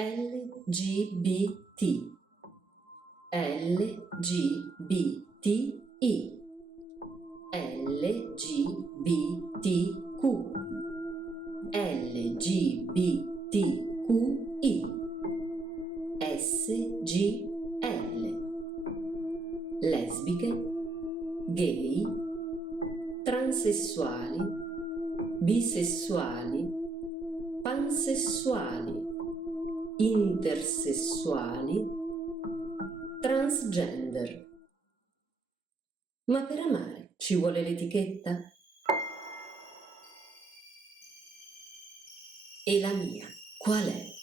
LGBT, LGBTI, LGBTQ, LGBTQI, SGL, lesbiche, gay, transessuali, bisessuali, pansessuali, intersessuali, transgender. Ma per amare ci vuole l'etichetta? E la mia qual è?